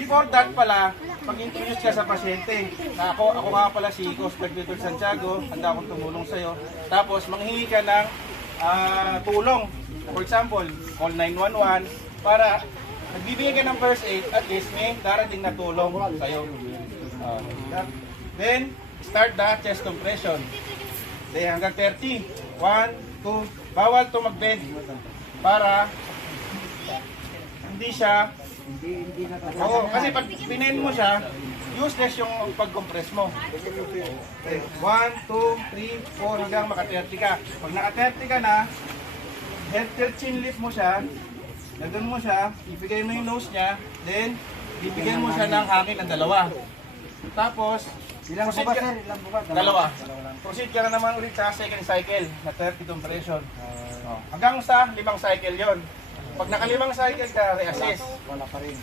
Before that pala, pag-introduce ka sa pasyente, na ako nga pala si Coach Victor Santiago, handa akong tumulong sa'yo. Tapos, manghingi ka ng tulong. For example, call 911 para nagbibigay ka ng first aid, at least may darating na tulong sa'yo. Then, start the chest compression. Then, hanggang 30. 1, 2, bawal to mag-bend para hindi siya, kasi pag pinend mo siya, useless yung pag-compress mo. Okay. 1, 2, 3, 4 hanggang maka-30 ka. Pag naka-30 ka na, head chin lift mo siya, nandun mo siya, ibigay mo yung nose niya, then bibigyan mo siya ng hangin ng dalawa. Tapos, Ilang bubat sir? Ilang bubat? Dalawa. Proceed ka na naman ulit sa second cycle na 30 compression. Hanggang sa 5 cycle yon. Pag naka 5 cycle ka, reassess. Wala pa rin.